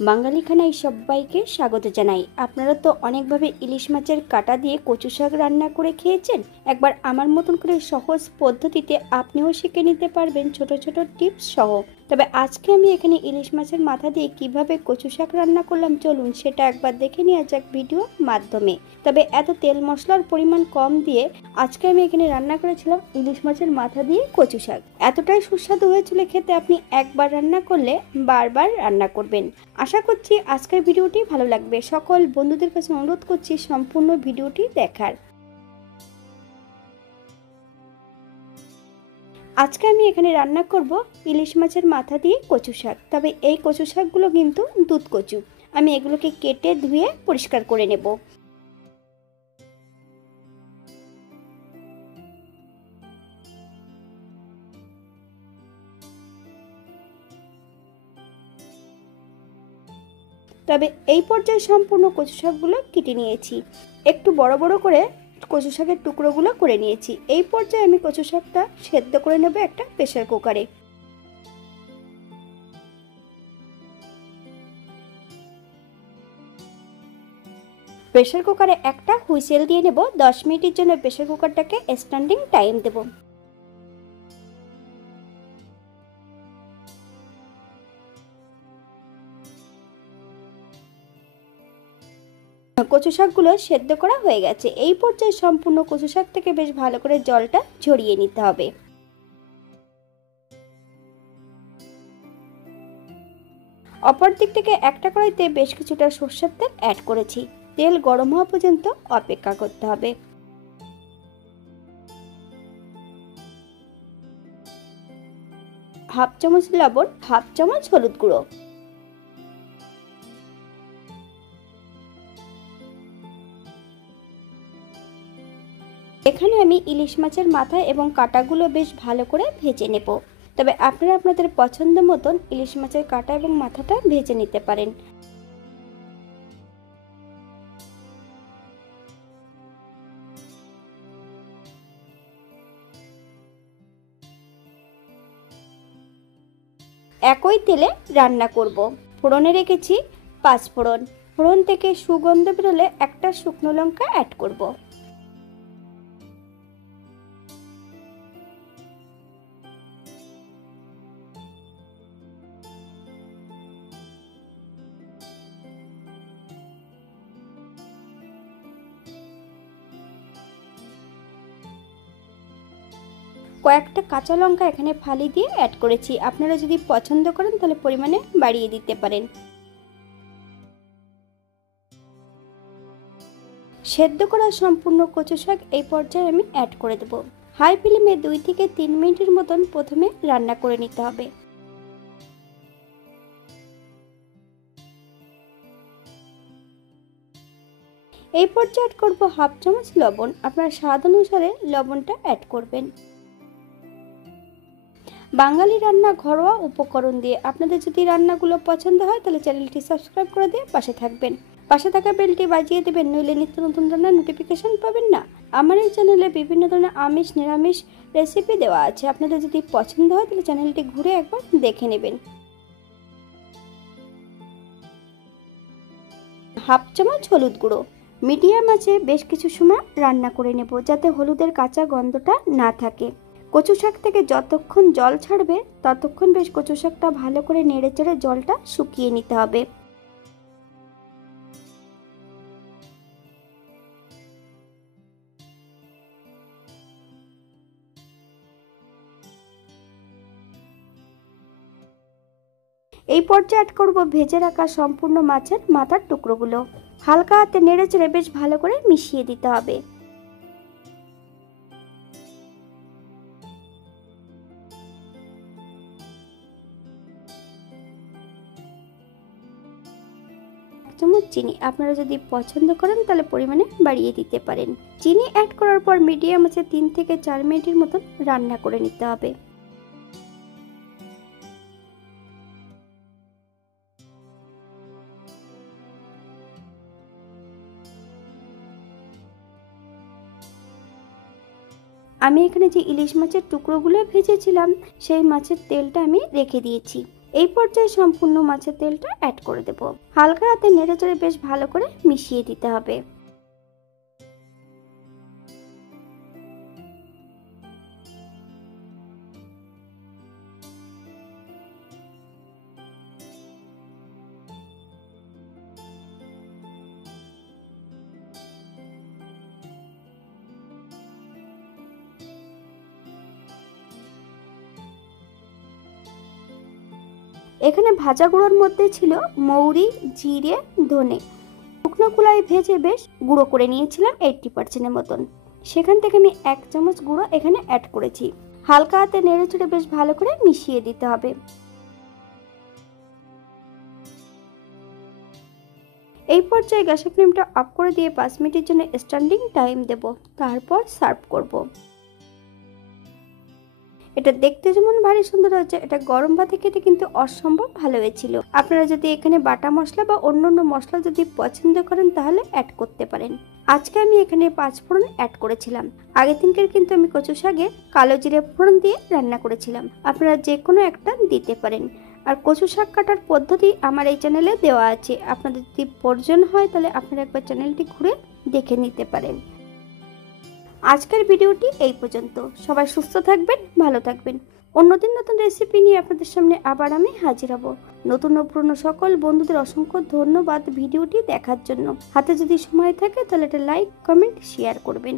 বাঙালি খানায় সবাইকে স্বাগত জানাই। আপনারা তো অনেকভাবে ইলিশ মাছের কাঁটা দিয়ে কচু শাক রান্না করে খেয়েছেন। একবার আমার মতন করে সহজ পদ্ধতিতে আপনিও শিখে নিতে পারবেন ছোট ছোট টিপস সহ। তবে আজকে আমি এখানে ইলিশ মাছের মাথা দিয়ে কিভাবে কচু শাক রান্না করলাম, চলুন সেটা একবার দেখে নেওয়া যাক ভিডিওর মাধ্যমে। তবে এত তেল মশলার পরিমাণ কম দিয়ে আজকে আমি এখানে রান্না করেছিলাম ইলিশ মাছের মাথা দিয়ে কচু শাক। এতটাই সুস্বাদু হয়েছিল খেতে, আপনি একবার রান্না করলে বারবার রান্না করবেন। আশা করছি আজকের ভিডিওটি ভালো লাগবে। সকল বন্ধুদের কাছে অনুরোধ করছি সম্পূর্ণ ভিডিওটি দেখার। আজকে আমি এখানে রান্না করব ইলিশ মাছের মাথা দিয়ে কচু শাক। তবে এই কচু শাকগুলো কিন্তু দুধ কচু। আমি এগুলোকে কেটে ধুয়ে পরিষ্কার করে নেব। তবে এই পর্যায়ে সম্পূর্ণ কচু শাকগুলো কেটে নিয়েছি। একটু বড় বড় করে কচু শাকের টুকরোগুলো করে নিয়েছি। এই পর্যায়ে আমি কচু শাকটা সেদ্ধ করে নেব একটা প্রেসার কুকারে। প্রেসার কুকারে একটা হুইসেল দিয়ে নেব। 10 মিনিটের জন্য প্রেসার কুকারটাকে স্ট্যান্ডিং টাইম দেব। কচু শাকগুলো সেদ্ধ করা হয়ে গেছে। এই পর্যায়ে সম্পূর্ণ কচু শাক থেকে বেশ ভালো করে জলটা ঝরিয়ে নিতে হবে। অপর দিক থেকে একটা কড়াইতে বেশ কিছুটা সরষের তেল অ্যাড করেছি। তেল গরম হওয়া পর্যন্ত অপেক্ষা করতে হবে। হাফ চামচ লবণ, হাফ চামচ হলুদ গুঁড়ো, এখানে আমি ইলিশ মাছের মাথা এবং কাঁটাগুলো বেশ ভালো করে ভেজে নেব। তবে আপনারা আপনাদের পছন্দ মতন ইলিশ মাছের কাঁটা এবং মাথাটা ভেজে নিতে পারেন। একই তেলে রান্না করব। ফোড়নে রেখেছি 5 ফোড়ন। ফোড়ন থেকে সুগন্ধ বেরোলে একটা শুকনো লঙ্কা অ্যাড করব। কয়েকটা কাঁচা লঙ্কা এখানে ফালি দিয়ে অ্যাড করেছি। আপনারা যদি পছন্দ করেন তাহলে পরিমাণে বাড়িয়ে দিতে পারেন। সেদ্ধ করা সম্পূর্ণ কচু শাক এই পর্যায়ে আমি অ্যাড করে দেব। হাই ফ্লেমে 2 থেকে 3 মিনিটের মতন প্রথমে রান্না করে নিতে হবে। এই পর্যায়ে অ্যাড করব হাফ চামচ লবণ। আপনারা স্বাদ অনুসারে লবণটা অ্যাড করবেন। বাঙালি রান্না ঘরোয়া উপকরণ দিয়ে। আপনাদের যদি রান্নাগুলো পছন্দ হয় তাহলে চ্যানেলটি সাবস্ক্রাইব করে দিয়ে পাশে থাকবেন। পাশে থাকা বেলটি বাজিয়ে দেবেন, নইলে নিত্য নতুন রান্নার নোটিফিকেশন পাবেন না। আমার এই চ্যানেলে বিভিন্ন ধরনের আমিষ নিরামিষ রেসিপি দেওয়া আছে। আপনাদের যদি পছন্দ হয় তাহলে চ্যানেলটি ঘুরে একবার দেখে নেবেন। হাফ চামচ হলুদ গুঁড়ো। মিডিয়াম আঁচে বেশ কিছু সময় রান্না করে নেব, যাতে হলুদের কাঁচা গন্ধটা না থাকে। কচু শাক থেকে যতক্ষণ জল ছাড়বে ততক্ষণ বেশ কচু শাকটা ভালো করে নেড়ে চেড়ে জলটা শুকিয়ে নিতে হবে। এই পর্যায়ে অ্যাড করব ভেজে রাখা সম্পূর্ণ মাছের মাথার টুকরোগুলো। হালকা হাতে নেড়ে চেড়ে বেশ ভালো করে মিশিয়ে দিতে হবে। চামচ চিনি, আপনারা যদি পছন্দ করেন তাহলে পরিমাণে বাড়িয়ে দিতে পারেন। চিনি অ্যাড করার পর মিডিয়াম আঁচে 3 থেকে 4 মিনিটের মতন রান্না করে নিতে হবে। আমি এখানে যে ইলিশ মাছের টুকরোগুলো ভেজেছিলাম সেই মাছের তেলটা আমি রেখে দিয়েছি। এই পর্যায়ে সম্পূর্ণ মাছের তেলটা অ্যাড করে দেব। হালকা হাতে নেড়েচেড়ে বেশ ভালো করে মিশিয়ে দিতে হবে। এখানে ভাজা গুঁড়োর মধ্যে ছিল মৌরি, জিরে, ধনে। শুকনো কলাই ভেজে বেশ গুঁড়ো করে নিয়েছিলাম 80% মতন। সেখান থেকে আমি 1 চামচ গুঁড়ো এখানে অ্যাড করেছি। হালকা হাতে নেড়েচেড়ে বেশ ভালো করে মিশিয়ে দিতে হবে। এই পর্যায়ে গ্যাসের ফ্লেমটা অফ করে দিয়ে 5 মিনিটের জন্য স্ট্যান্ডিং টাইম দেব, তারপর সার্ভ করব। এটা দেখতে যেমন ভারী সুন্দর হয়েছে, এটা গরম ভাতে খেতে কিন্তু অসম্ভব ভালো হয়েছিল। আপনারা যদি এখানে বাটা মশলা বা অন্যান্য মশলা যদি পছন্দ করেন তাহলে অ্যাড করতে পারেন। আজকে আমি এখানে 5 ফোড়ন অ্যাড করেছিলাম। আগের দিনকের কিন্তু আমি কচু শাকে কালো জিরে ফোড়ন দিয়ে রান্না করেছিলাম, আপনারা যে কোনো একটা দিতে পারেন। আর কচু শাক কাটার পদ্ধতি আমার এই চ্যানেলে দেওয়া আছে, আপনাদের যদি প্রয়োজন হয় তাহলে আপনারা একবার চ্যানেলটি ঘুরে দেখে নিতে পারেন। আজকের ভিডিওটি এই পর্যন্ত। সবাই সুস্থ থাকবেন, ভালো থাকবেন। অন্যদিন নতুন রেসিপি নিয়ে আপনাদের সামনে আবার আমি হাজির হব। নতুন ও পুরনো সকল বন্ধুদের অসংখ্য ধন্যবাদ ভিডিওটি দেখার জন্য। হাতে যদি সময় থাকে তাহলে একটা লাইক, কমেন্ট, শেয়ার করবেন।